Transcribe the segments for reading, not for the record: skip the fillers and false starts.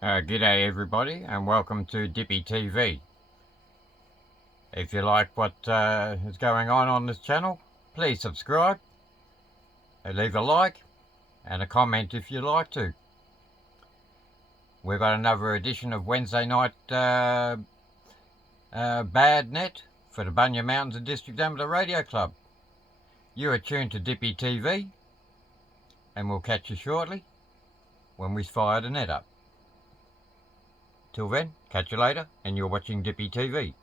G'day everybody and welcome to Dippy TV. If you like what is going on this channel, please subscribe, leave a like and a comment if you'd like to. We've got another edition of Wednesday night Bad Net for the Bunya Mountains and District Amateur Radio Club. You are tuned to Dippy TV and we'll catch you shortly when we fire the net up. Till then, catch you later, and you're watching Dippy TV.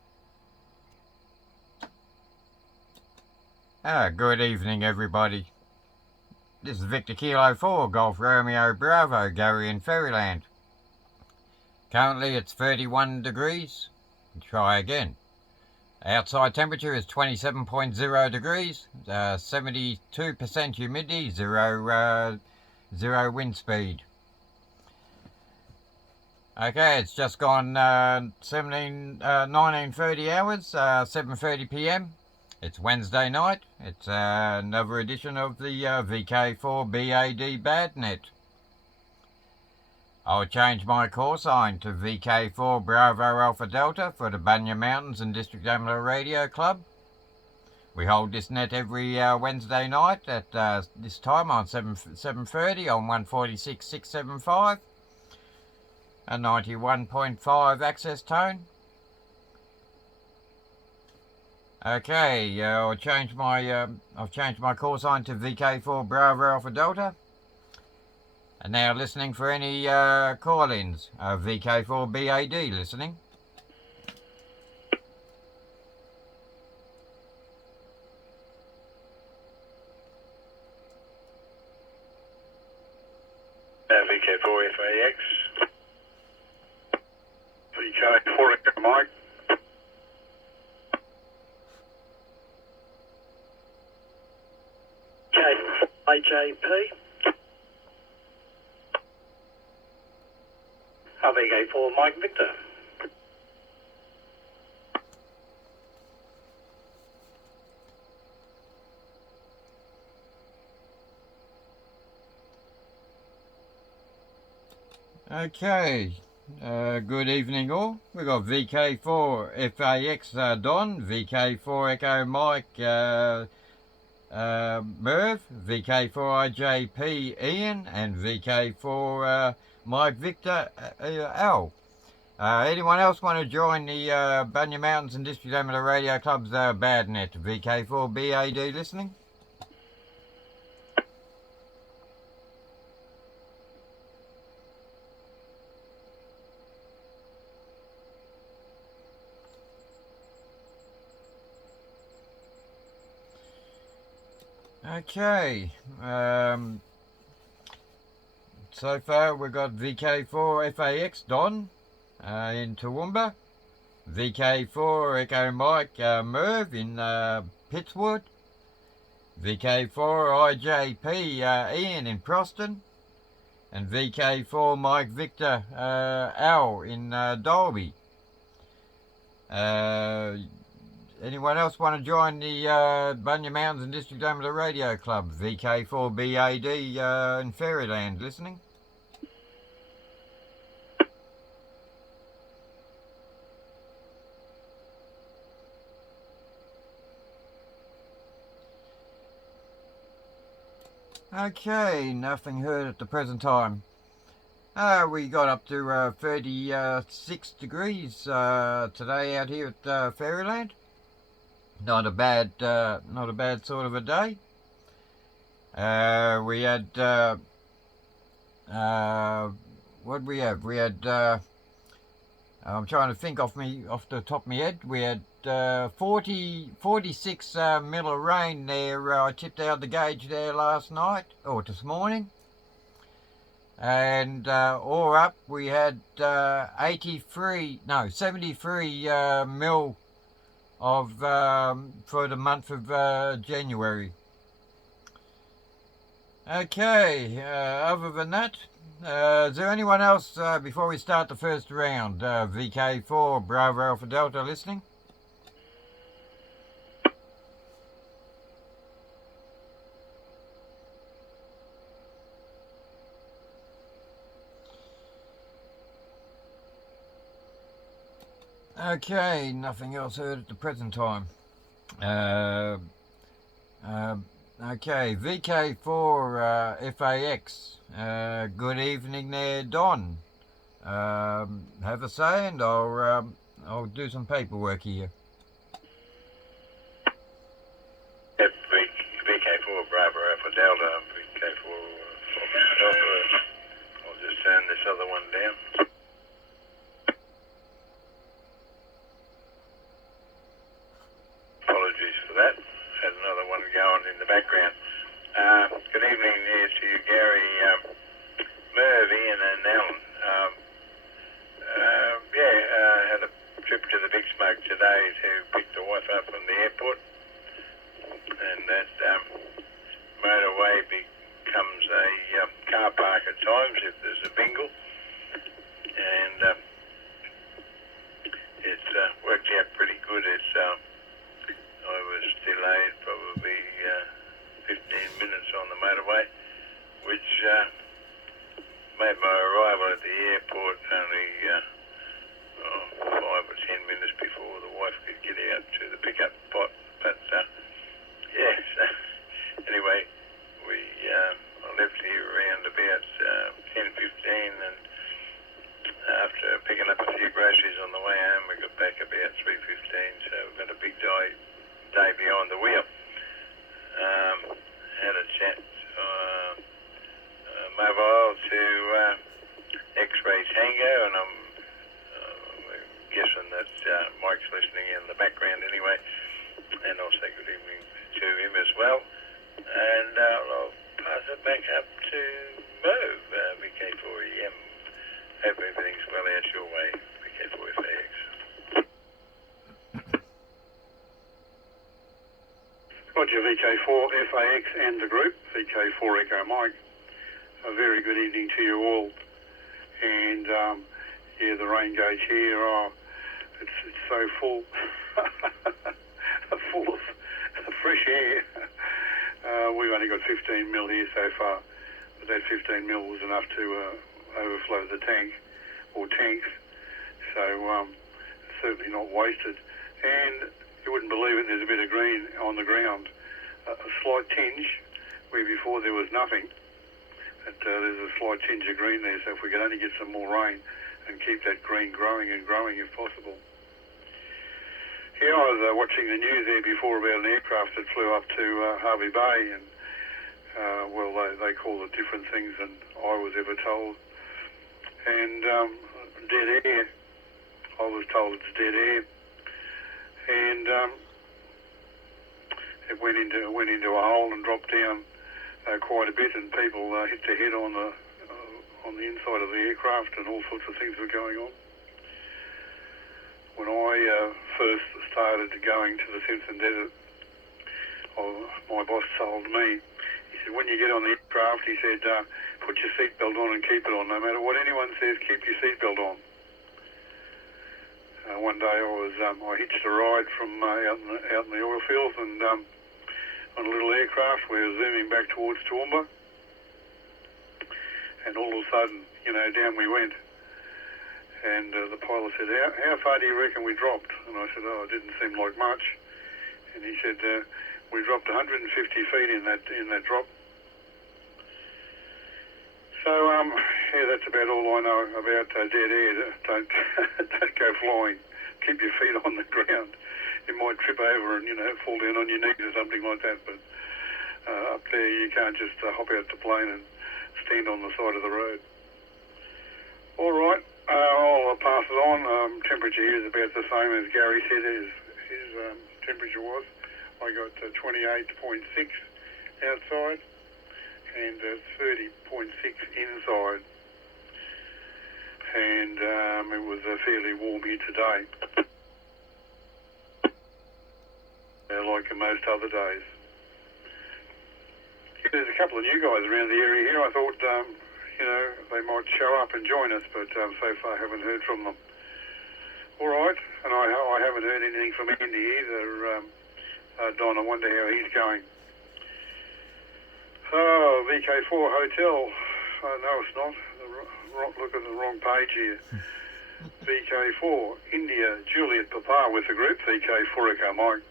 Good evening everybody. This is Victor Kilo 4, Golf Romeo Bravo, Gary in Fairyland. Currently it's 31 degrees. Try again. Outside temperature is 27.0 degrees, 72% humidity, zero wind speed. Okay, it's just gone 19:30 hours, 7:30 p.m. It's Wednesday night. It's another edition of the VK4BAD Bad Net. I'll change my call sign to VK4 Bravo Alpha Delta for the Bunya Mountains and District Amateur Radio Club. We hold this net every Wednesday night at this time on 7:30 on 146.675. A 91.5 access tone. Okay, I've changed my call sign to VK4 Bravo Alpha Delta. And now listening for any call-ins. VK4BAD listening. VK4FAX. VK4 Mike. K4JP. VK4 Mike Victor. Okay, good evening all. We've got VK4FAX Don, VK4 Echo Mike Merv, VK4IJP Ian, and VK4 Mike Victor Al. Anyone else want to join the Bunya Mountains and District Amateur Radio Club's Bad Net? VK4BAD listening? Okay, so far we've got VK4FAX Don in Toowoomba, VK4 Echo Mike Merv in Pittswood, VK4IJP Ian in Proston, and VK4 Mike Victor Al in Dalby. Anyone else want to join the Bunya Mountains and District Amateur Radio Club, VK4BAD in Fairyland, listening? Okay, nothing heard at the present time. We got up to 36 degrees today out here at Fairyland. Not a bad sort of a day. We had what did we have? We had I'm trying to think off the top of my head. We had 46 mil of rain there. I tipped out the gauge there last night or this morning, and all up we had 73 mil of for the month of January. Okay, other than that, is there anyone else before we start the first round? VK4 Bravo Alpha Delta listening? Okay, nothing else heard at the present time. Uh, okay, VK4 FAX. Good evening there, Don. Have a say, and I'll do some paperwork here. Yep, VK4 Bravo Alpha Delta, VK4 Delta. I'll just turn this other one down. Apologies for that. Had another one going in the background. Good evening there to you, Gary, Merv, Ian and Alan. Had a trip to the Big Smoke today to pick the wife up from the airport. And that motorway becomes a car park at times if there's a bingle. And it's worked out pretty good. I was delayed probably 15 minutes on the motorway, which made my arrival at the airport only 5 or 10 minutes before the wife could get out to the pickup spot. But anyway, I left here around about 10:15, and after picking up a few groceries on the way home, we got back about 3:15. So we've got a big day behind the wheel. Had a chat mobile to X-Ray Tango, and I'm guessing that Mike's listening in the background anyway. And I'll say good evening to him as well. And I'll pass it back up to Mo, VK4EM. Hope everything's well out your way, VK4FAX. Roger, VK4FAX and the group, VK4 Echo Mike. A very good evening to you all. And the rain gauge here, it's so full, full of fresh air. We've only got 15 mil here so far, but that 15 mil was enough to overflow the tank or tanks. So it's certainly not wasted. And you wouldn't believe it, there's a bit of green on the ground, a slight tinge where before there was nothing. But there's a slight tinge of green there, so if we could only get some more rain and keep that green growing and growing if possible. Here I was watching the news there before about an aircraft that flew up to Hervey Bay, and they call it different things than I was ever told. And dead air, I was told it's dead air. And it went into a hole and dropped down quite a bit, and people hit their head on the inside of the aircraft, and all sorts of things were going on. When I first started going to the Simpson Desert, my boss told me, he said, when you get on the aircraft, he said, put your seatbelt on and keep it on. No matter what anyone says, keep your seatbelt on. One day I hitched a ride from out in the oil fields, and on a little aircraft, we were zooming back towards Toowoomba, and all of a sudden, down we went. And the pilot said, how far do you reckon we dropped? And I said, it didn't seem like much. And he said, we dropped 150 feet in that drop. So, that's about all I know about dead air. Don't go flying. Keep your feet on the ground. You might trip over and, fall down on your knees or something like that. But up there, you can't just hop out the plane and stand on the side of the road. All right. I'll pass it on. Temperature here is about the same as Gary said his temperature was. I got 28.6 outside and 30.6 inside. And it was fairly warm here today, like most other days. There's a couple of new guys around the area here. I thought, they might show up and join us, but so far I haven't heard from them. All right, and I haven't heard anything from Andy either. Don, I wonder how he's going. Oh, VK4 Hotel. No, it's not. Look at the wrong page here. VK4 India Juliet Papa with the group, VK4 Echo Mike.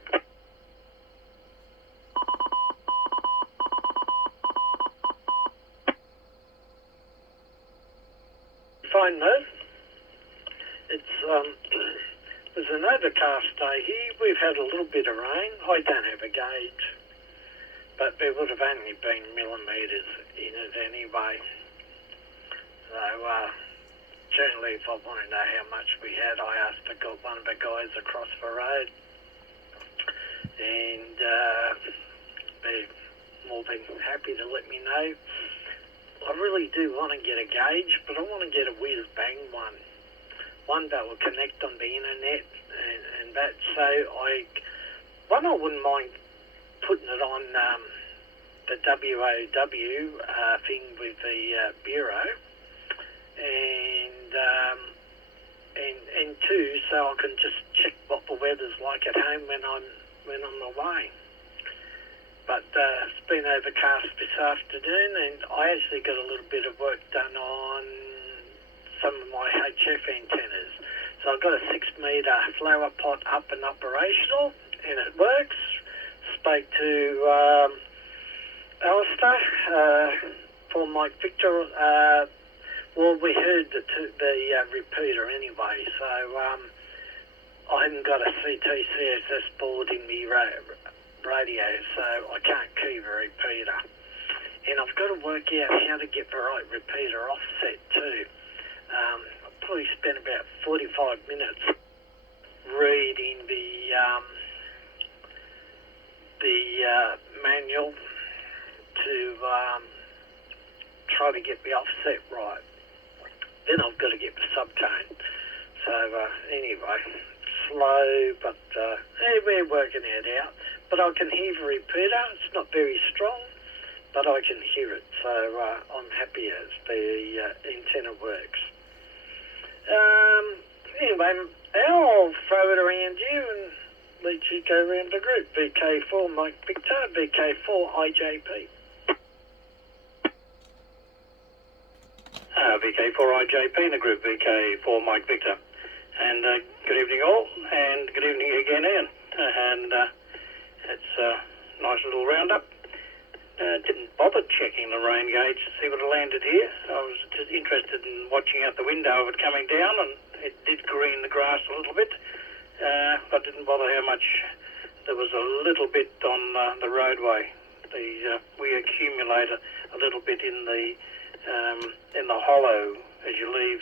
Fine, Merv. It's there's an overcast day here. We've had a little bit of rain. I don't have a gauge, but there would have only been millimetres in it anyway. So generally, if I want to know how much we had, I asked one of the guys across the road, and they're more than happy to let me know. I really do want to get a gauge, but I want to get a whiz-bang one that will connect on the internet and that. So I wouldn't mind putting it on the WOW thing with the Bureau, and two, so I can just check what the weather's like at home when I'm away. But it's been overcast this afternoon, and I actually got a little bit of work done on some of my HF antennas. So I've got a 6-metre flower pot up and operational, and it works. Spoke to Alistair for Mike Victor. Well, we heard the repeater anyway, so I haven't got a CT/CSS board in the radio, so I can't key the repeater. And I've got to work out how to get the right repeater offset too. I probably spent about 45 minutes reading the manual to try to get the offset right. Then I've got to get the subtone. So anyway, slow, but we're working it out. But I can hear the repeater. It's not very strong, but I can hear it. So I'm happy as the antenna works. Anyway, I'll throw it around you and let you go around the group. VK4 Mike Victor, VK4 IJP. VK4 IJP in the group, VK4 Mike Victor. And good evening all, and good evening again, Ian. And it's a nice little roundup. Didn't bother checking the rain gauge to see what it landed here. I was just interested in watching out the window of it coming down, and it did green the grass a little bit. I didn't bother how much. There was a little bit on the roadway. We accumulate a little bit in the hollow as you leave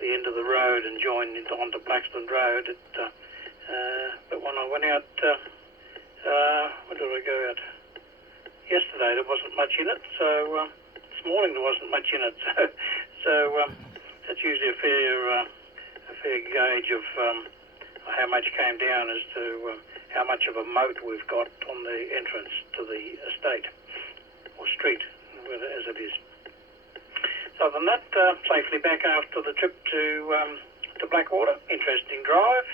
the end of the road and join onto Blackstone Road. But when I went out, when did I go out? Yesterday there wasn't much in it, so this morning there wasn't much in it. So that's usually a fair gauge of how much came down as to how much of a moat we've got on the entrance to the estate or street, as it is. So other than that, safely back after the trip to Blackwater. Interesting drive.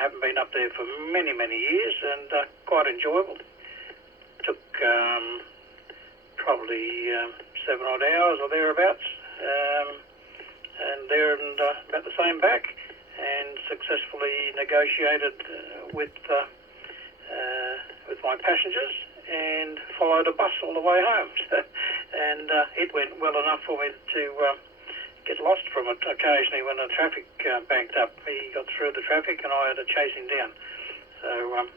Haven't been up there for many, many years, and quite enjoyable. Took probably 7 odd hours or thereabouts, and there and about the same back, and successfully negotiated with my passengers and followed a bus all the way home. And it went well enough for me to get lost from it occasionally when the traffic banked up. He got through the traffic and I had to chase him down. So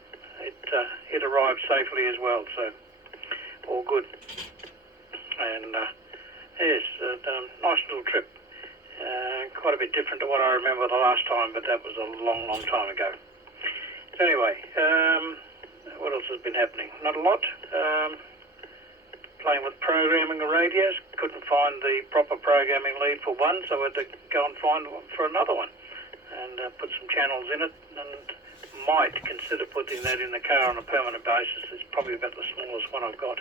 it arrived safely as well, so all good. And yes, nice little trip. Quite a bit different to what I remember the last time, but that was a long, long time ago. Anyway, what else has been happening? Not a lot. Playing with programming the radios. Couldn't find the proper programming lead for one, so I had to go and find one for another one and put some channels in it, and might consider putting that in the car on a permanent basis. It's probably about the smallest one I've got.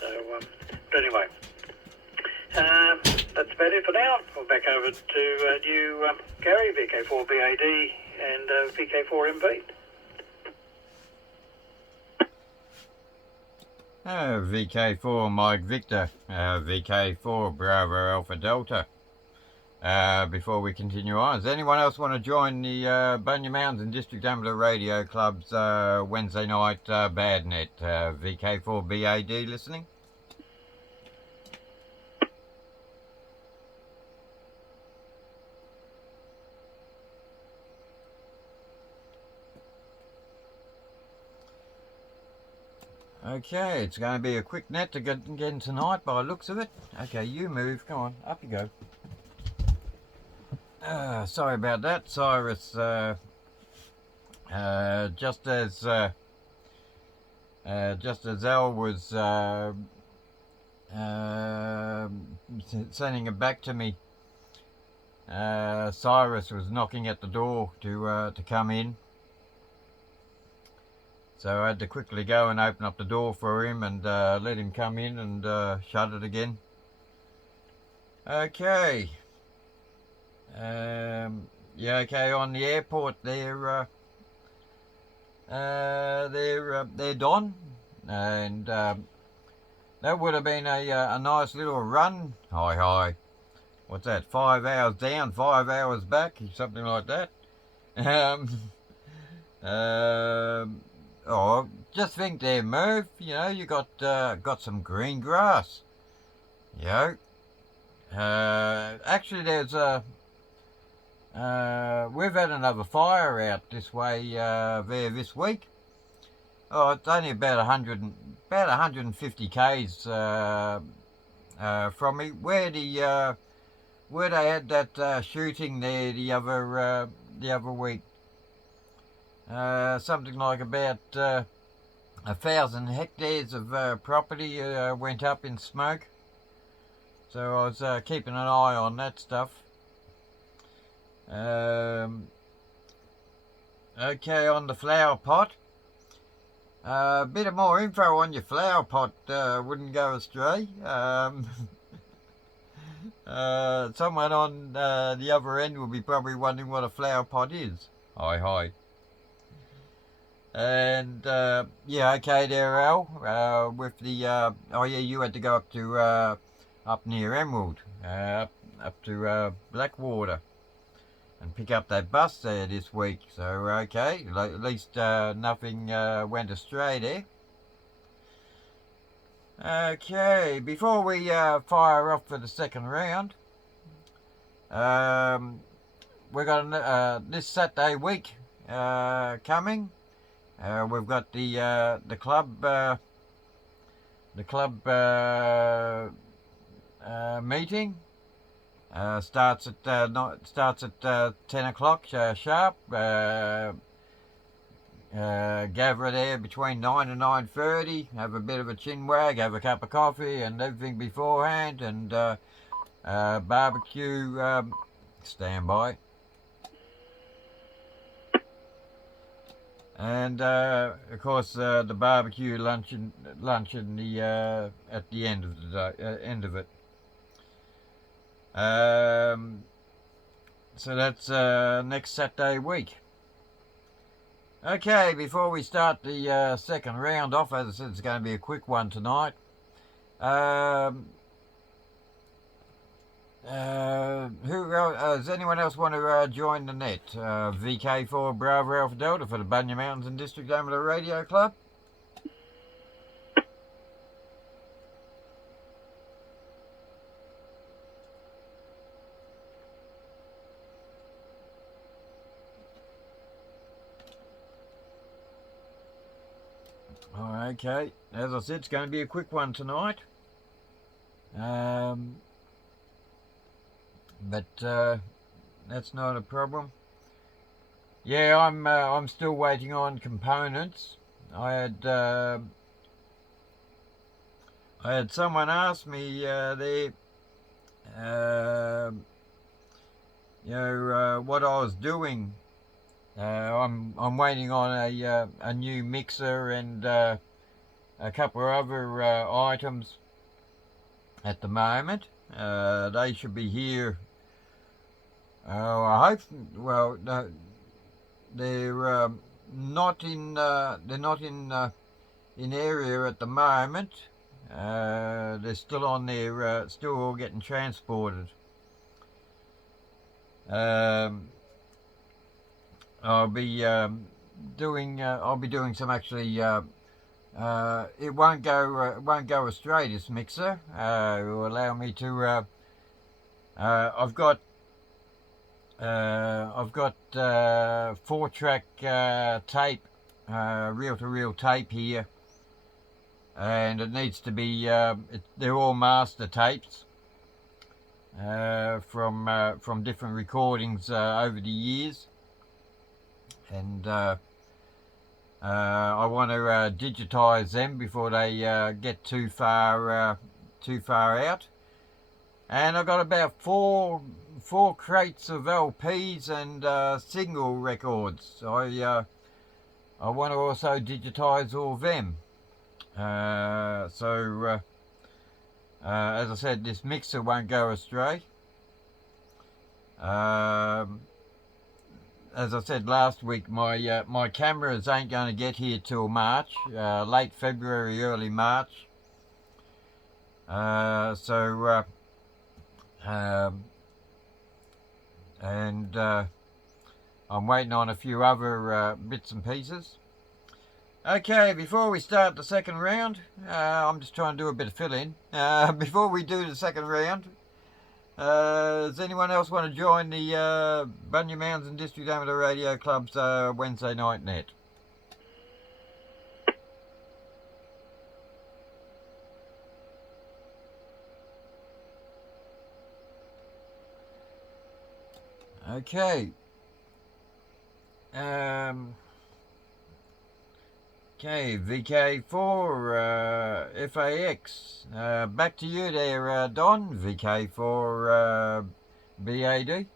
So, but anyway, that's about it for now. We're back over to you, Gary, VK4BAD and VK4MV. VK4 Mike Victor, VK4 Bravo Alpha Delta. before we continue on. Does anyone else want to join the Bunya Mountains and District Amateur Radio Club's Wednesday night BADnet, VK4BAD listening? Okay, it's going to be a quick net to get in tonight by the looks of it. Okay, you move. Come on, up you go. Sorry about that, Cyrus. Just as Elle was sending it back to me, Cyrus was knocking at the door to come in. So I had to quickly go and open up the door for him and let him come in and shut it again. Okay. Yeah, okay, on the airport they're done, and that would have been a nice little run. Hi. What's that? 5 hours down, 5 hours back, something like that. Oh, just think there, Merv. You know, you got some green grass. You know. Actually, there's we've had another fire out this way there this week. Oh, it's only about 150 k's from me. Where they had that shooting there the other week. Something like about 1,000 hectares of property went up in smoke. So I was keeping an eye on that stuff. Okay, on the flower pot. A bit of more info on your flower pot wouldn't go astray. Someone on the other end will be probably wondering what a flower pot is. Hi. And yeah, okay there, Al. With the oh yeah, you had to go up to up near Emerald, up to Blackwater, and pick up that bus there this week. So okay, at least nothing went astray there. Okay, before we fire off for the second round, we've got this Saturday week coming. We've got the club meeting. Starts at 10 o'clock sharp. Gather there between 9 and 9:30. Have a bit of a chin wag. Have a cup of coffee and everything beforehand, and barbecue standby. And of course the barbecue luncheon at the end of the day, end of it. So that's next Saturday week. Okay, before we start the second round off, as I said, it's going to be a quick one tonight. Does anyone else want to join the net? VK4 Bravo Alpha Delta for the Bunya Mountains and District Amateur Radio Club. Okay, as I said, it's going to be a quick one tonight. But that's not a problem. Yeah, I'm still waiting on components. I had someone ask me there, what I was doing. I'm waiting on a new mixer and a couple of other items at the moment. They should be here. I hope. Well, they're not in. They're not in area at the moment. They're still on their. Still all getting transported. I'll be doing some actually. It won't go astray. This mixer will allow me to. I've got 4-track tape, reel-to-reel tape here, and it needs to be. They're all master tapes from different recordings over the years, and I want to digitize them before they get too far out. And I've got about four crates of LPs and single records. I want to also digitize all of them. So as I said, this mixer won't go astray. As I said last week, my cameras ain't going to get here till March, late February, early March. And I'm waiting on a few other bits and pieces. Okay, before we start the second round, I'm just trying to do a bit of fill-in. Before we do the second round, does anyone else want to join the Bunya Mountains and District Amateur Radio Club's Wednesday night net? Okay. Okay, VK4 FAX. Back to you there, Don. VK4 BAD.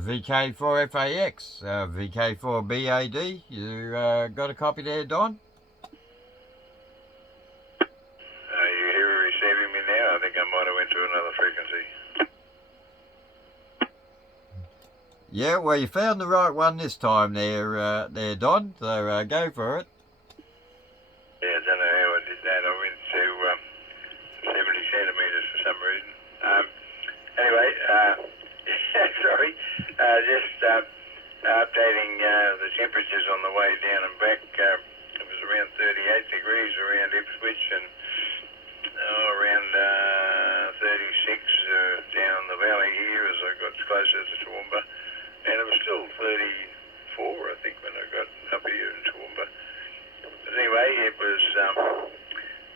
VK4FAX, VK4BAD, you got a copy there, Don? Are you here receiving me now? I think I might have went to another frequency. Yeah, well, you found the right one this time there, Don, so go for it. Yeah, I don't know how I did that. I went to 70 centimetres for some reason. Anyway, sorry, just updating the temperatures on the way down and back. It was around 38 degrees around Ipswich and around 36 down the valley here as I got closer to Toowoomba. And it was still 34, I think, when I got up here in Toowoomba. But anyway, it was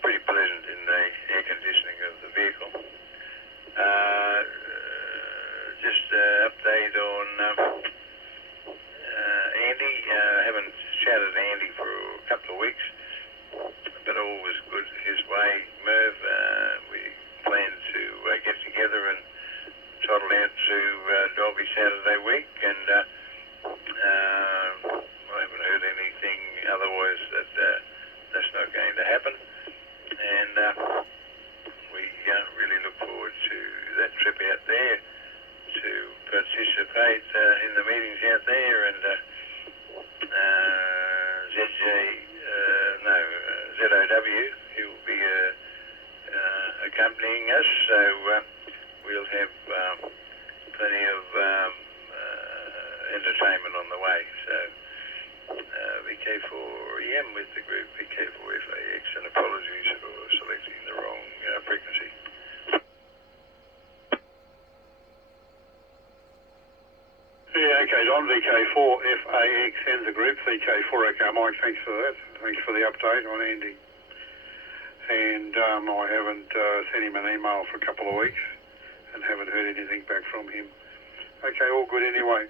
pretty pleasant in the air conditioning of the vehicle. Just an update on Andy. I haven't chatted to Andy for a couple of weeks, but all was good his way. Merv, we plan to get together and toddle out to Dolby Saturday week, and I haven't heard anything otherwise that that's not going to happen. And we really look forward to that trip out there to participate in the meetings out there, and ZOW, he will be accompanying us, so we'll have plenty of entertainment on the way. So VK4EM with the group VK4FAX, and apologies for selecting the wrong frequency. Yeah, okay, Don, VK4FAX and the group, VK4 Mike, thanks for that. Thanks for the update on Andy. And I haven't sent him an email for a couple of weeks and haven't heard anything back from him. Okay, all good anyway.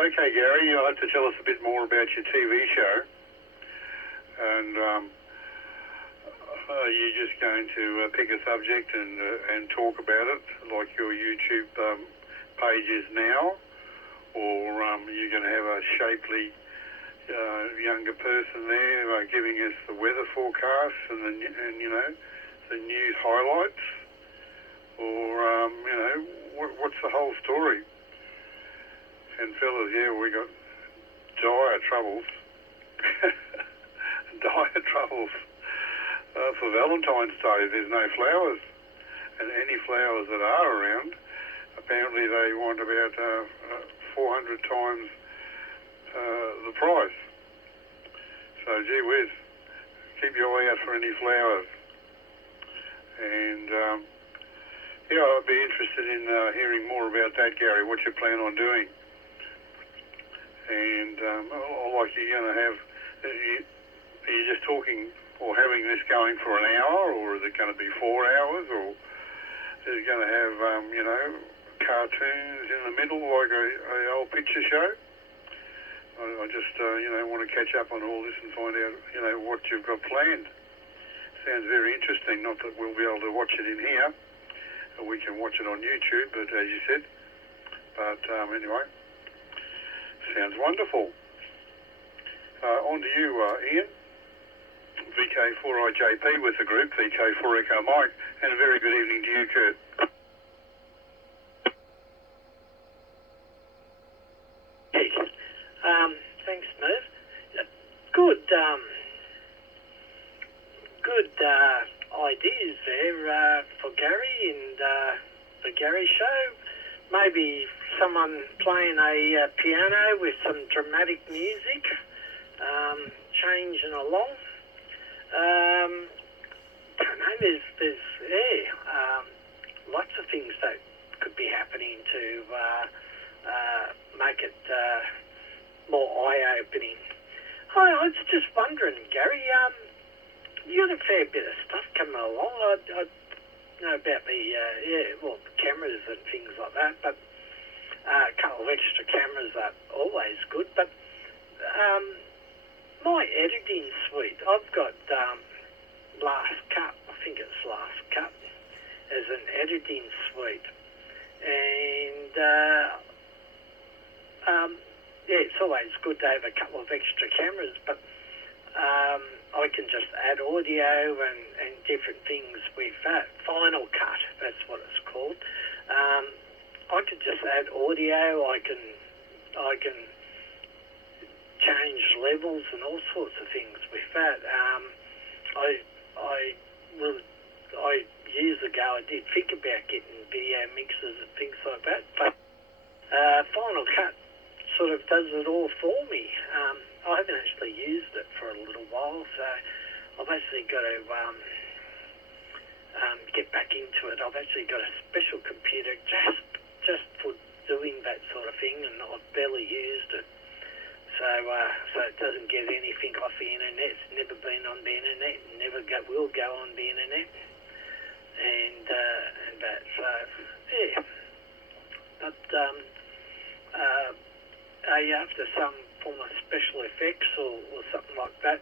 Okay, Gary, you'll have to tell us a bit more about your TV show. And are you just going to pick a subject and talk about it like your YouTube page is now? Or are you going to have a shapely younger person there giving us the weather forecasts and you know, the news highlights? or what's the whole story? And fellas, yeah, we got dire troubles. Dire troubles. For Valentine's Day, there's no flowers, and any flowers that are around, apparently they want about 400 times the price. So, gee whiz, keep your eye out for any flowers. And, yeah, I'd be interested in hearing more about that, Gary, what you plan on doing. And like you're going to have, are you just talking or having this going for an hour, or is it going to be 4 hours, or is it going to have, cartoons in the middle like a old picture show? I just, want to catch up on all this and find out, what you've got planned. Sounds very interesting. Not that we'll be able to watch it in here. We can watch it on YouTube, but as you said. But anyway, sounds wonderful. On to you, Ian. VK4IJP with the group, VK4 Echo Mike, and a very good evening to you, Kurt. Thanks, Merv. Good ideas there for Gary and the Gary Show. Maybe someone playing a piano with some dramatic music, changing along. Don't know, there's lots of things that could be happening to make it more eye-opening. I was just wondering, Gary, you got a fair bit of stuff coming along. I know about the cameras and things like that, but a couple of extra cameras are always good. But my editing suite, I've got Last Cut, I think it's Last Cut, as an editing suite. And it's always good to have a couple of extra cameras, but I can just add audio and different things with Final Cut, that's what it's called. I can just add audio, I can change levels and all sorts of things with that. Years ago I did think about getting video mixers and things like that, but Final Cut sort of does it all for me. I haven't actually used it for a little while, so I've actually got to get back into it. I've actually got a special computer just for doing that sort of thing, and I've barely used it. So it doesn't get anything off the internet. It's never been on the internet, never will go on the internet, and that. So yeah, but after some form of special effects or something like that,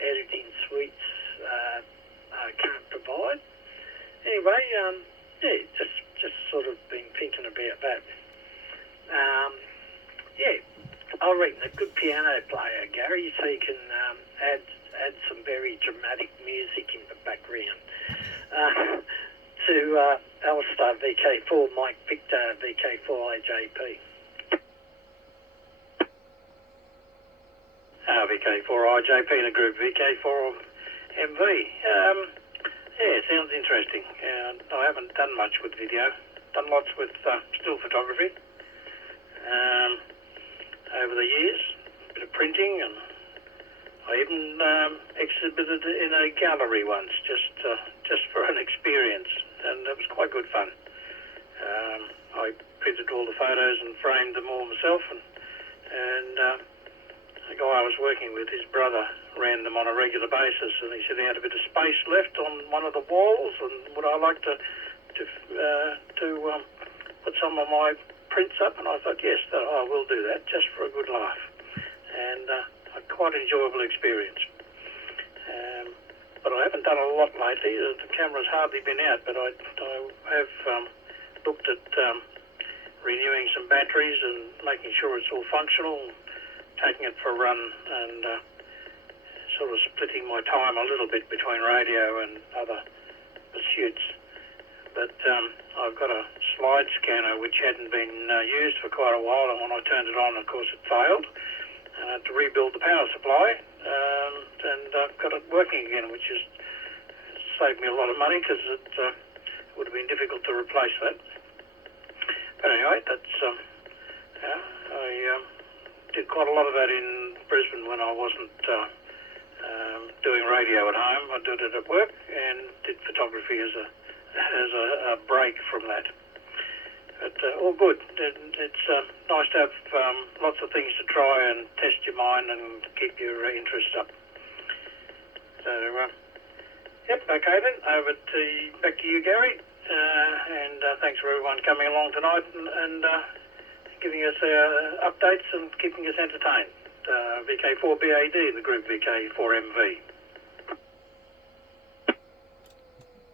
editing suites can't provide. Anyway, just sort of been thinking about that. I reckon a good piano player, Gary, so you can add some very dramatic music in the background. To Alistair VK4, Mike Victor VK4IJP. VK4IJP in a group, VK4MV. Sounds interesting. I haven't done much with video. Done lots with still photography over the years. A bit of printing, and I even exhibited in a gallery once, just for an experience, and it was quite good fun. I printed all the photos and framed them all myself, and the guy I was working with, his brother, ran them on a regular basis, and he said he had a bit of space left on one of the walls, and would I like to put some of my prints up? And I thought, yes, I will do that, just for a good laugh. And a quite enjoyable experience. But I haven't done a lot lately. The camera's hardly been out, but I have looked at renewing some batteries and making sure it's all functional, taking it for a run, and sort of splitting my time a little bit between radio and other pursuits. but I've got a slide scanner which hadn't been used for quite a while, and when I turned it on, of course, it failed. And I had to rebuild the power supply, and I've got it working again, which has saved me a lot of money because it would have been difficult to replace that. But anyway, that's I did quite a lot of that in Brisbane when I wasn't doing radio at home. I did it at work and did photography as a break from that. But all good. It's nice to have lots of things to try and test your mind and keep your interest up. So, yep, okay then. Back to you, Gary. And thanks for everyone coming along tonight and giving us updates and keeping us entertained. VK4BAD, the group VK4MV.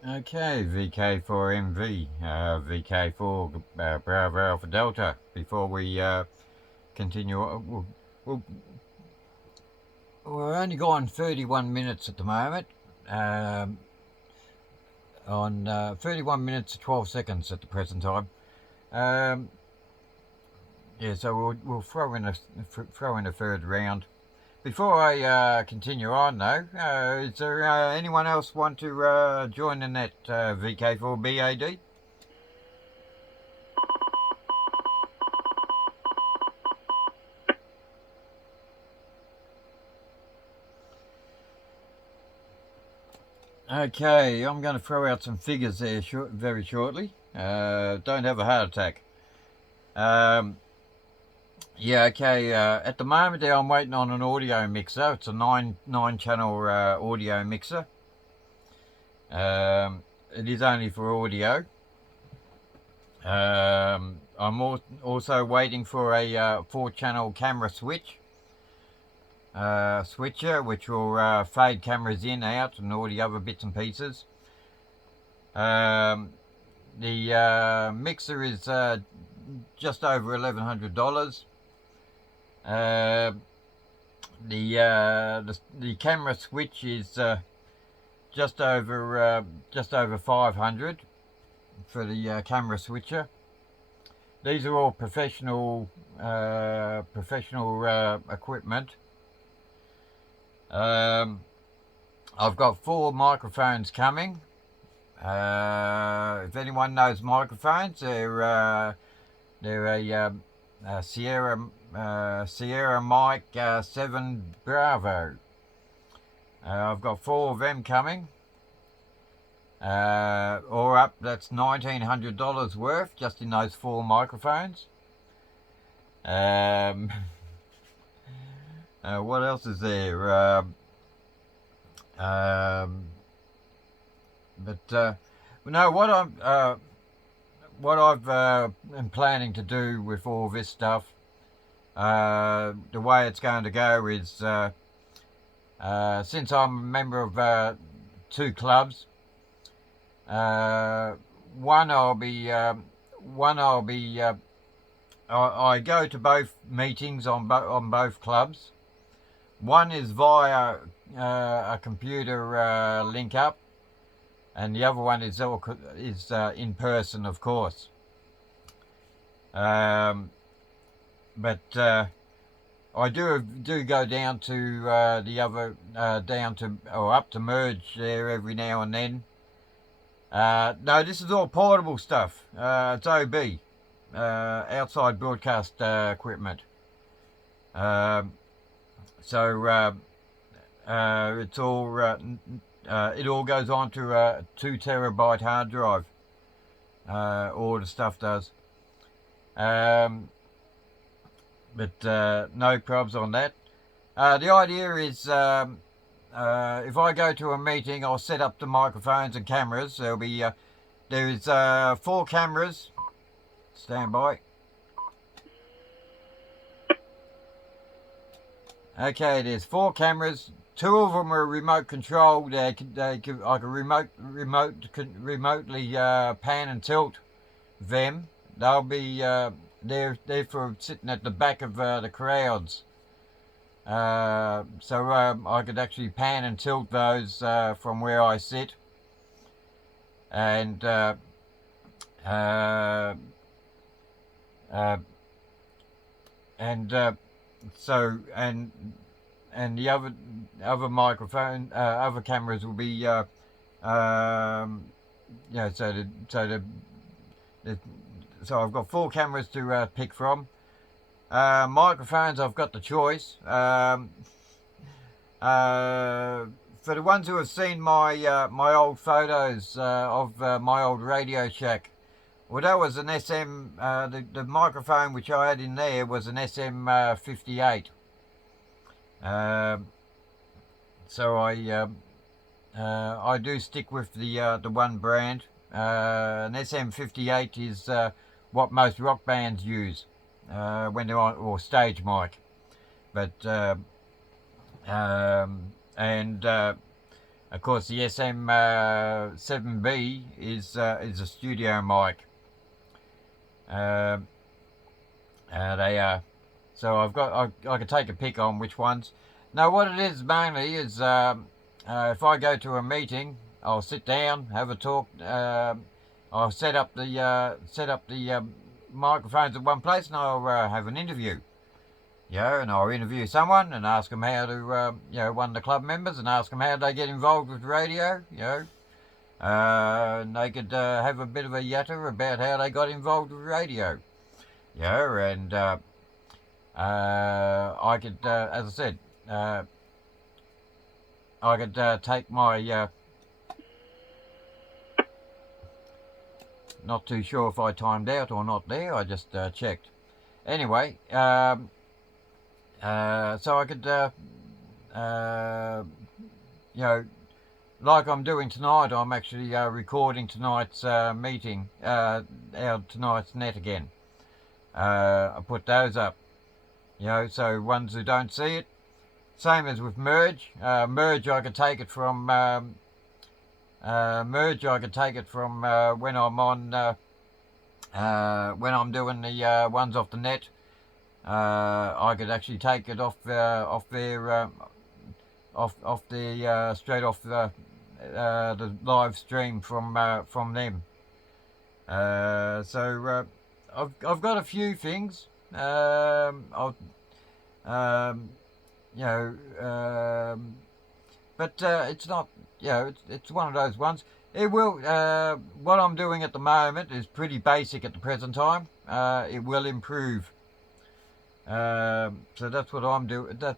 Okay, VK4MV, VK4 Bravo Alpha Delta. Before we continue, we're only going 31 minutes at the moment. On 31 minutes 12 seconds at the present time. Yeah, so we'll throw in a third round. Before I continue on though, is there anyone else want to join in that VK4BAD? Okay, I'm going to throw out some figures there very shortly. Don't have a heart attack. Yeah, okay, at the moment there I'm waiting on an audio mixer. It's a nine channel audio mixer. It is only for audio. I'm also waiting for a 4-channel camera switcher, which will fade cameras in, out, and all the other bits and pieces. The mixer is just over $1,100. The camera switch is just over 500 for the camera switcher. These are all professional equipment. I've got 4 microphones coming. If anyone knows microphones, they're a Sierra Mic 7 Bravo. I've got 4 of them coming. Or up, that's $1,900 worth just in those 4 microphones. What else is there? No, what I've been planning to do with all this stuff, the way it's going to go is, since I'm a member of 2 clubs, I go to both meetings on both clubs. One is via a computer link up, and the other one is in person, of course. But I do go down to the other up to Merge there every now and then. No, this is all portable stuff. It's OB, outside broadcast equipment. So it's all it all goes on to a 2 terabyte hard drive. All the stuff does. But no probs on that. The idea is, if I go to a meeting, I'll set up the microphones and cameras. There'll be there's 4 cameras. Stand by. Okay, there's 4 cameras. 2 of them are remote controlled. I can remotely pan and tilt them. They'll be they're for sitting at the back of the crowds. So I could actually pan and tilt those from where I sit, and uh, uh, and so and the other microphone, other cameras will be so I've got 4 cameras to pick from. Microphones, I've got the choice. For the ones who have seen my old photos of my old Radio Shack, well, that was an SM. The microphone which I had in there was an SM58. So I do stick with the one brand. An SM58 is what most rock bands use when they're on, or stage mic. But and of course the SM7B is a studio mic. They are. So I can take a pick on which ones. Now what it is mainly is if I go to a meeting, I'll sit down, have a talk. I'll set up the microphones at one place, and I'll have an interview. And I'll interview someone and ask them how to, one of the club members, and ask them how they get involved with radio. And they could have a bit of a yatter about how they got involved with radio. And I could, as I said, I could take my, not too sure if I timed out or not there, I just checked. Anyway, so I could, like I'm doing tonight, I'm actually recording tonight's meeting, tonight's net again. I put those up, so ones who don't see it. Same as with merge. Merge, I could take it from when I'm on when I'm doing the ones off the net. I could actually take it off their straight off the live stream from them. So I've got a few things. But it's not, it's one of those ones. It will, what I'm doing at the moment is pretty basic at the present time. It will improve. So that's what I'm doing. As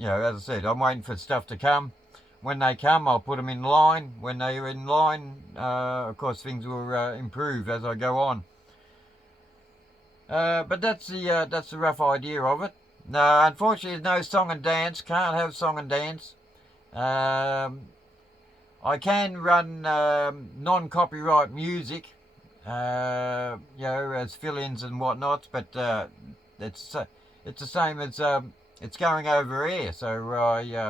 I said, I'm waiting for stuff to come. When they come, I'll put them in line. When they're in line, of course, things will improve as I go on. But that's the rough idea of it. No, unfortunately, there's no song and dance. Can't have song and dance. I can run non-copyright music, as fill-ins and whatnots, but it's the same as it's going over air, so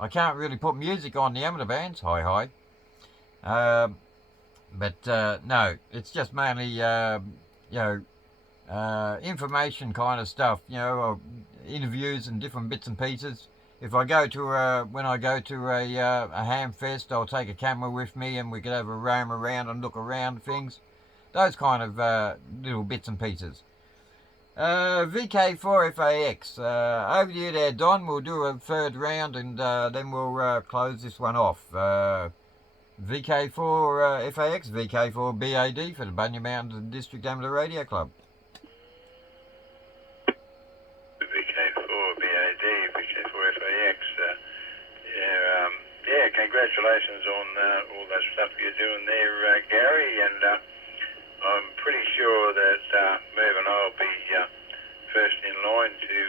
I can't really put music on the amateur bands. Hi. But no, it's just mainly information kind of stuff, interviews and different bits and pieces. If I go to when I go to a ham fest, I'll take a camera with me, and we could have a roam around and look around things. Those kind of little bits and pieces. VK4FAX. Over to you there, Don. We'll do a third round, and then we'll close this one off. VK4FAX, VK4BAD for the Bunya Mountains District Amateur Radio Club. Congratulations on all that stuff you're doing there, Gary, and I'm pretty sure that Merv and I will be first in line to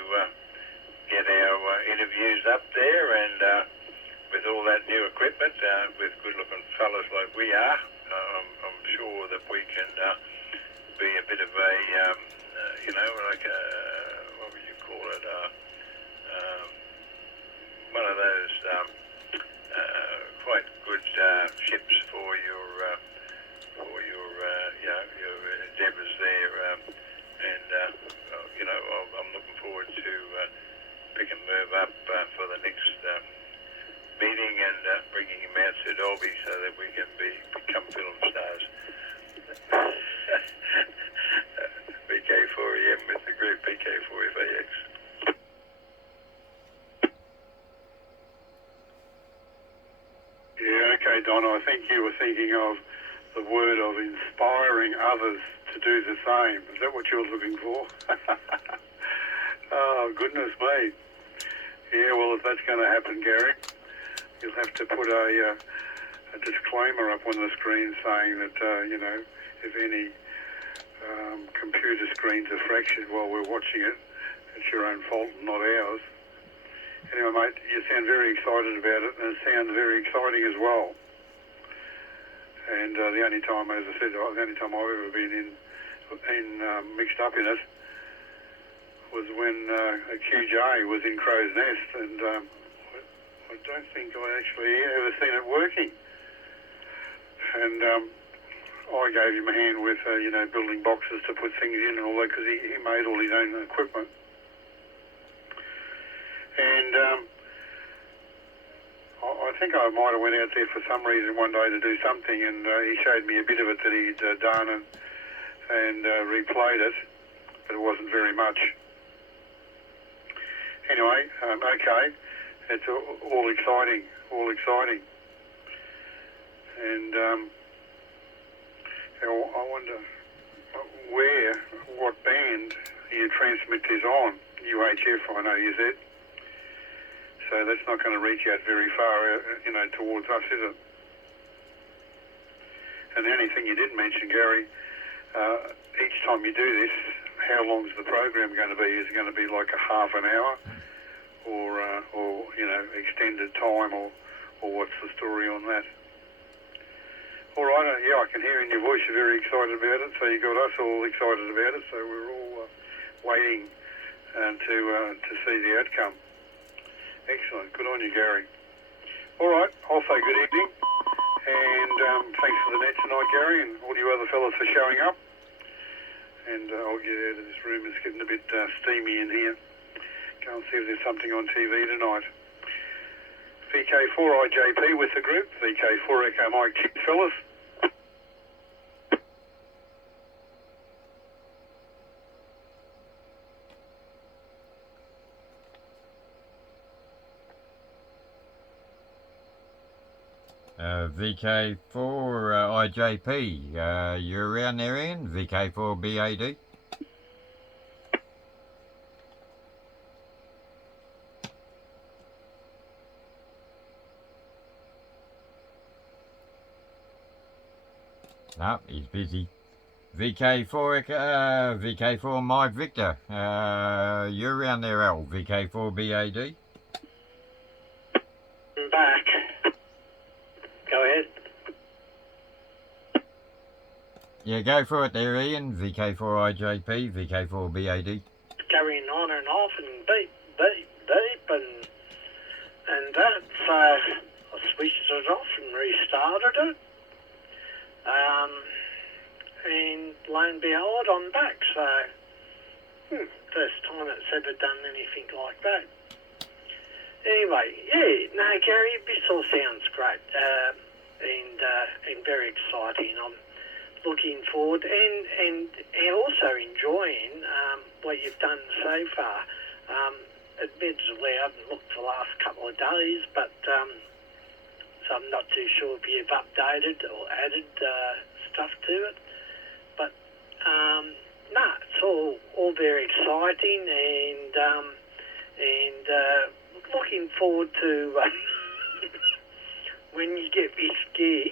get our interviews up there, and with all that new equipment, with good-looking fellas like we are, I'm sure that we can be a bit of a, like a, what would you call it, one of those quite good ships for your endeavours there, and I'm looking forward to picking Merv up for the next meeting and bringing him out to Dolby so that we can become film stars. think you were thinking of the word of inspiring others to do the same. Is that what you were looking for? Oh, goodness me. Yeah, well, if that's going to happen, Gary, you'll have to put a disclaimer up on the screen saying that, if any computer screens are fractured while we're watching it, it's your own fault and not ours. Anyway, mate, you sound very excited about it, and it sounds very exciting as well. And the only time, as I said, the only time I've ever been in mixed up in it was when a QJ was in Crow's Nest, and I don't think I actually ever seen it working. And I gave him a hand with, building boxes to put things in and all that, because he made all his own equipment. And I think I might have went out there for some reason one day to do something, and he showed me a bit of it that he'd done and replayed it, but it wasn't very much. Anyway, okay, it's all exciting, and I wonder what band you transmit this on. UHF, I know you said. So that's not going to reach out very far, towards us, is it? And the only thing you didn't mention, Gary, each time you do this, how long is the program going to be? Is it going to be like a half an hour, or extended time, or what's the story on that? All right, I can hear in your voice you're very excited about it. So you got us all excited about it. So we're all waiting to see the outcome. Excellent. Good on you, Gary. All right, I'll say good evening, and thanks for the net tonight, Gary, and all you other fellas for showing up. And I'll get out of this room. It's getting a bit steamy in here. Go and see if there's something on TV tonight. VK4IJP with the group. VK4 Echo Mike. Cheers, fellas. VK4IJP, you're around there, Ian? VK4BAD? No, he's busy. VK4 Mike Victor, you're around there, Al? VK4BAD? I'm back. Go ahead. Yeah, go for it there, Ian. VK4IJP, VK4BAD. Carrying on and off and beep, and that, so I switched it off and restarted it. And lo and behold, I'm back. So, first time it's ever done anything like that. Anyway, Gary, this all sounds great, and very exciting. I'm looking forward and also enjoying what you've done so far. Admittedly, I haven't looked for the last couple of days, but so I'm not too sure if you've updated or added stuff to it. But it's all very exciting, and looking forward to when you get this gear,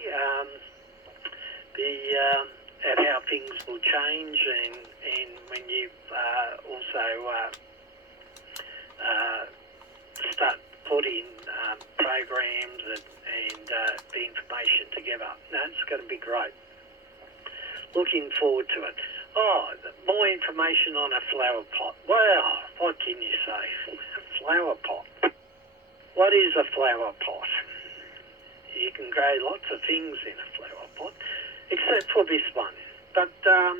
at how things will change, and when you also start putting programs and the information together. That's going to be great. Looking forward to it. More information on a flower pot. Well, what can you say? A flower pot. What is a flower pot? You can grow lots of things in a flower pot, except for this one. But I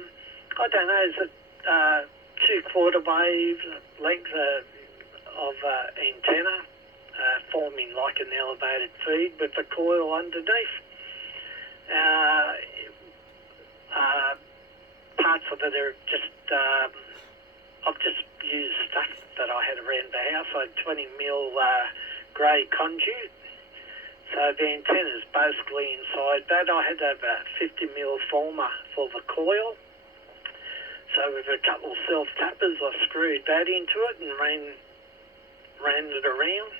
don't know, is it 2/4 wave length of antenna forming like an elevated feed with a coil underneath? Parts of it are just, I've just used stuff that I had around the house. I had 20 mil grey conduit So the antenna's basically inside that. I had to have a 50mm former for the coil. So with a couple of self-tappers, I screwed that into it and ran it around.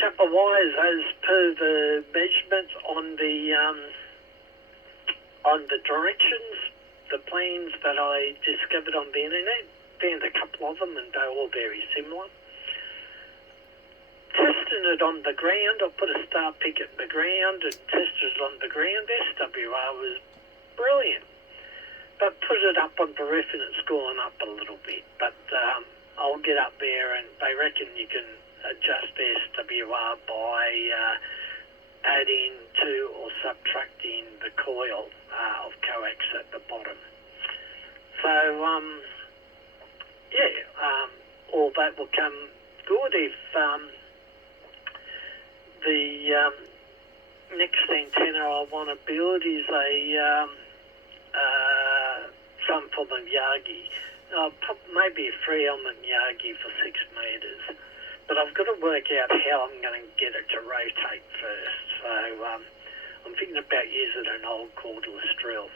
Couple of wires as per the measurements on the directions, the plans that I discovered on the internet. Found a couple of them and they're all very similar. Testing it on the ground, I put a star pick at the ground and tested it on the ground. SWR was brilliant. But put it up on the roof and it's gone up a little bit. But I'll get up there and they reckon you can adjust SWR by adding to or subtracting the coil of coax at the bottom. So, all that will come good if the next antenna I want to build is some form of Yagi. Maybe a 3-element Yagi for 6 metres. But I've got to work out how I'm going to get it to rotate first. So I'm thinking about using an old cordless drill.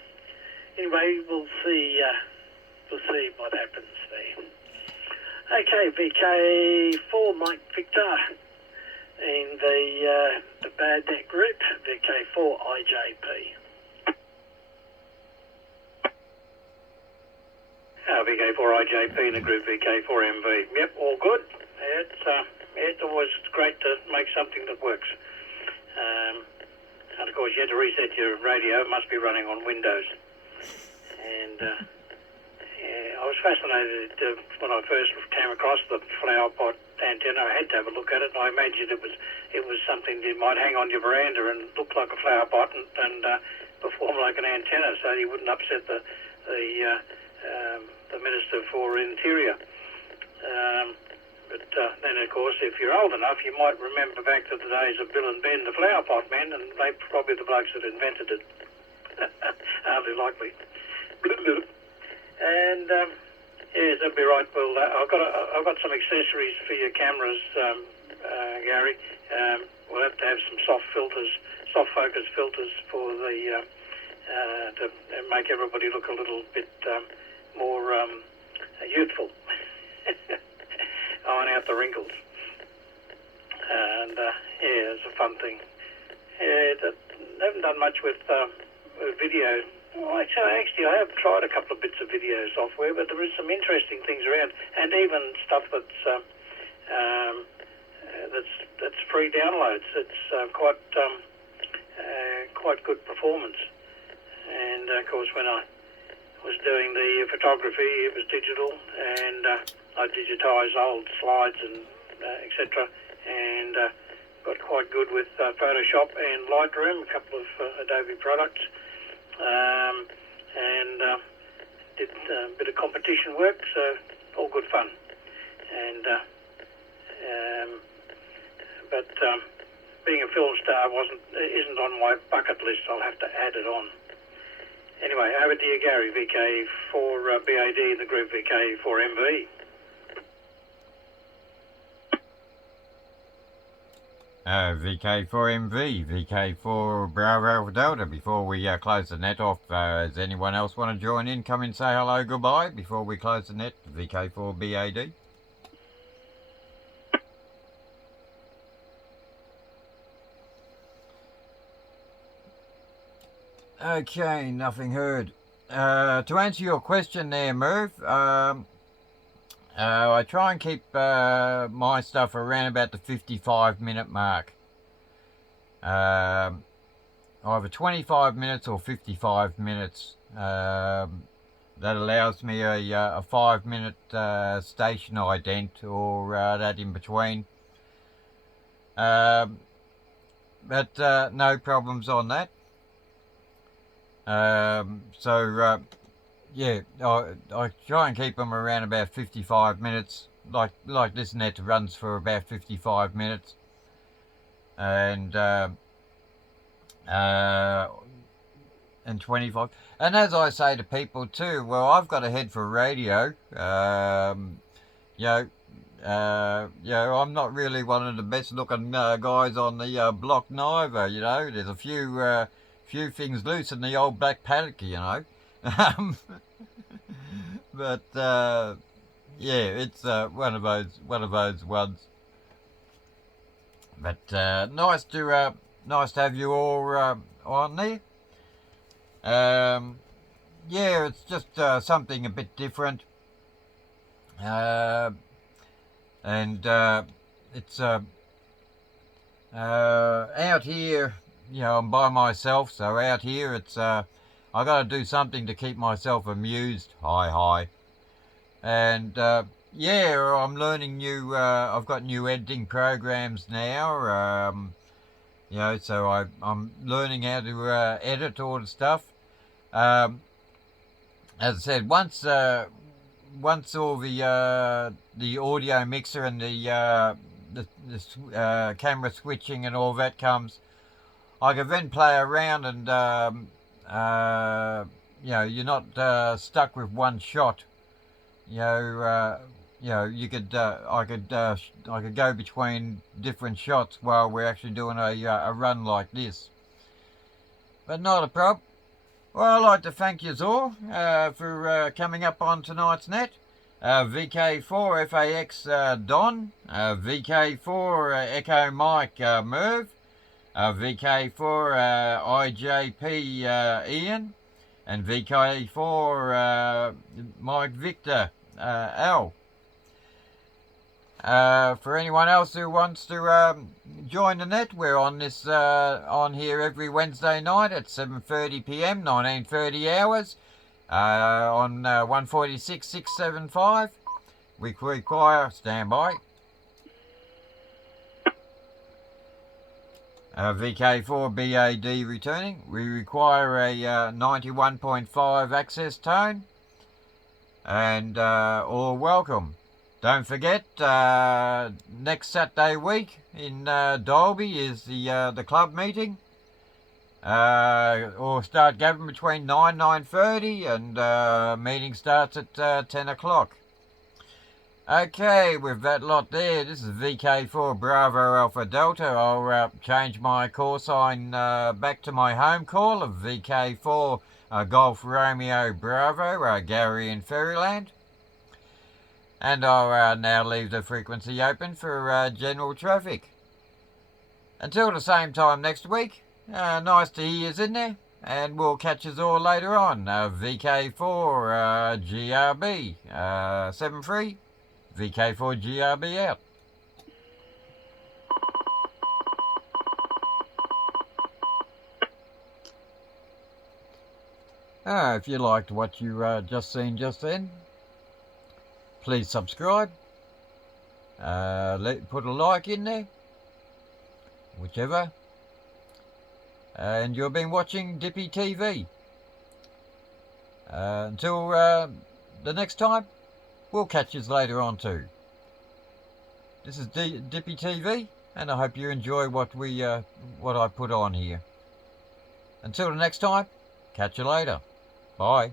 Anyway, we'll see what happens there. Okay, VK4 Mike Victor and the BAD group, VK4IJP. VK4IJP in the group VK4MV. Yep, all good. It's always great to make something that works. And of course, you had to reset your radio. It must be running on Windows. And I was fascinated when I first came across the flower pot antenna. I had to have a look at it. And I imagined it was something you might hang on your veranda and look like a flower pot and perform like an antenna, so you wouldn't upset the Minister for Interior. But then, of course, if you're old enough, you might remember back to the days of Bill and Ben, the flower pot men, and they probably the blokes that invented it. Hardly likely. And yes, that'd be right. Well, I've got some accessories for your cameras, Gary. We'll have to have some soft focus filters for the to make everybody look a little bit more youthful. Iron out the wrinkles. And it's a fun thing. I haven't done much with video. Well, actually, I have tried a couple of bits of video software, but there is some interesting things around, and even stuff that's free downloads. It's quite good performance. And of course, when I was doing the photography, it was digital, and I digitised old slides and etc. And got quite good with Photoshop and Lightroom, a couple of Adobe products, and did a bit of competition work, so all good fun. And but being a film star isn't on my bucket list. I'll have to add it on. Anyway, over to you, Gary. VK4BAD in the group VK4MV. VK4MV, VK4 Bravo Alpha Delta. Before we close the net off, does anyone else want to join in? Come and say hello, goodbye before we close the net. VK4BAD. Okay, nothing heard. To answer your question there, Merv, I try and keep my stuff around about the 55-minute mark. Either 25 minutes or 55 minutes. That allows me a 5-minute station ident or that in between. But no problems on that. Yeah, I try and keep them around about 55 minutes. Like this net runs for about 55 minutes, and 25. And as I say to people too, well, I've got a head for radio. You know, you know, I'm not really one of the best looking guys on the block neither. You know, there's a few things loose in the old black paddock. You know, but yeah, it's one of those ones. But nice to have you all on there. Yeah, it's just something a bit different. And it's out here, you know, I'm by myself, so out here it's I got to do something to keep myself amused. Hi. And yeah, I'm learning new. I've got new editing programs now. You know, so I'm learning how to edit all the stuff. As I said, once all the audio mixer and the camera switching and all that comes, I can then play around and you know, you're not stuck with one shot. You know, you could I could go between different shots while we're actually doing a run like this. But not a problem. Well, I'd like to thank you all for coming up on tonight's net. VK4FAX Don, VK4 Echo Mike Merv, VK4 IJP Ian, and VK4 Mike Victor Al. For anyone else who wants to join the net, we're on this on here every Wednesday night at 7:30 p.m. 1930 hours on 146.675. We require standby. VK4BAD returning. We require a 91.5 access tone, and all welcome. Don't forget, next Saturday week in Dalby is the club meeting. Or start gathering between 9:30 and meeting starts at 10 o'clock. Okay, with that lot there, this is VK4 Bravo Alpha Delta. I'll change my call sign back to my home call of VK4 Golf Romeo Bravo, Gary in Fairyland. And I'll now leave the frequency open for general traffic. Until the same time next week, nice to hear yous in there, and we'll catch us all later on. VK4 GRB 73, VK4GRB out. If you liked what you just seen just then, please subscribe. Put a like in there, whichever. And you've been watching Dippy TV. Until the next time, we'll catch you later on too. This is Dippy TV, and I hope you enjoy what I put on here. Until the next time, catch you later. Bye.